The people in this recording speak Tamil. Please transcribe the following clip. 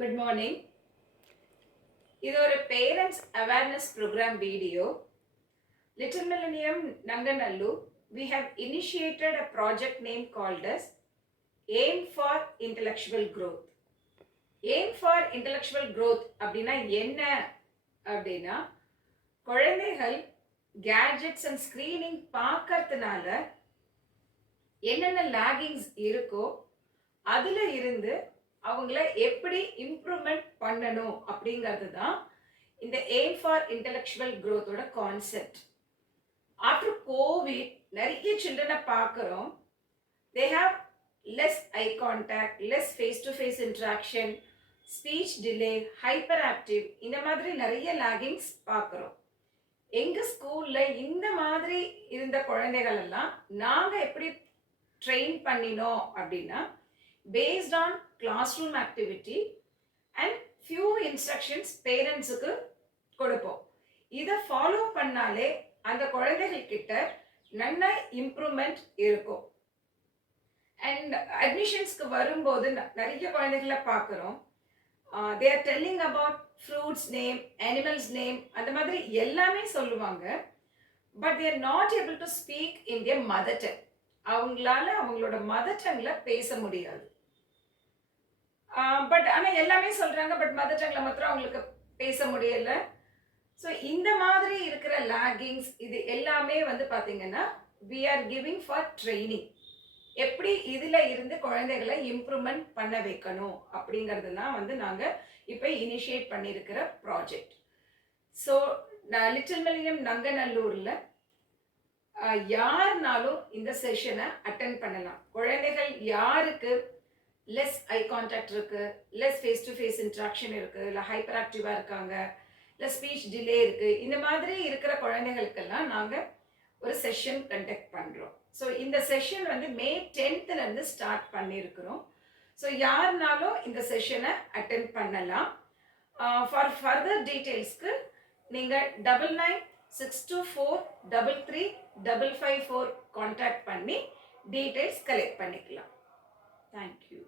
Good morning. இது ஒரு parents awareness program video. Little Millennium Nanganallur, we have initiated a project name called as Aim for Intellectual Growth. Aim for Intellectual Growth அப்படின்னா என்ன அப்படின்னா, குழந்தைகள் கேட்ஜெட்ஸ் அண்ட் ஸ்க்ரீனிங் பார்க்கறதுனால என்னென்ன லாகிங்ஸ் இருக்கோ அதில் இருந்து அவங்கள எப்படி இம்ப்ரூவ்மெண்ட் பண்ணணும் அப்படிங்கிறது தான் இந்த எய்ம் ஃபார் இன்டெலெக்சுவல் க்ரோத்தோட கான்செப்ட். ஆஃப்டர் கோவிட் நிறைய சில்ட்ரனை பார்க்குறோம். They have less eye contact, less face to face interaction, speech delay, hyperactive, இந்த மாதிரி நிறைய லாகிங்ஸ் பார்க்குறோம். எங்கள் ஸ்கூலில் இந்த மாதிரி இருந்த குழந்தைகள் எல்லாம் நாங்கள் எப்படி ட்ரெயின் பண்ணினோம் அப்படின்னா, based on classroom activity and few instructions பேரண்ட்ஸுக்கு கொடுப்போம். இதை ஃபாலோ பண்ணாலே அந்த குழந்தைகள் கிட்ட நல்ல இம்ப்ரூவ்மெண்ட் இருக்கும். அண்ட் அட்மிஷன்ஸ்க்கு வரும்போது நிறைய குழந்தைகளை பார்க்குறோம். They are telling about fruits name, animals name, அந்த மாதிரி எல்லாமே சொல்லுவாங்க. But they are not able to speak in their mother tongue. அவங்களால அவங்களோட மதர் டங்கில் பேச முடியாது. பட் ஆனால் எல்லாமே சொல்கிறாங்க, பட் மதர் டங்கில் மாத்திரம் அவங்களுக்கு பேச முடியலை. ஸோ இந்த மாதிரி இருக்கிற லாகிங்ஸ் இது எல்லாமே வந்து பார்த்தீங்கன்னா we are giving for training. எப்படி இதில் இருந்து குழந்தைகளை இம்ப்ரூவ்மெண்ட் பண்ண வைக்கணும் அப்படிங்கிறதுலாம் வந்து நாங்கள் இப்போ இனிஷியேட் பண்ணியிருக்கிற ப்ராஜெக்ட். ஸோ லிட்டில் மில்லினியம் நங்கநல்லூரில் யாருனாலும் இந்த செஷனை அட்டென்ட் பண்ணலாம். குழந்தைகள் யாருக்கு லெஸ் ஐ கான்டாக்ட் இருக்குது, less face to face interaction இருக்குது, இல்லை ஹைப்பர் ஆக்டிவாக இருக்காங்க, இல்லை ஸ்பீச் டிலே இருக்குது, இந்த மாதிரி இருக்கிற குழந்தைகளுக்கெல்லாம் நாங்கள் ஒரு செஷன் கண்டக்ட் பண்ணுறோம். ஸோ இந்த செஷன் வந்து மே 10th ஸ்டார்ட் பண்ணியிருக்கிறோம். ஸோ யாருனாலும் இந்த செஷனை அட்டென்ட் பண்ணலாம். ஃபார் ஃபர்தர் டீட்டெயில்ஸ்க்கு நீங்கள் 9962433554 கான்டாக்ட் பண்ணி டீட்டெயில்ஸ் கலெக்ட் பண்ணிக்கலாம். தேங்க்யூ.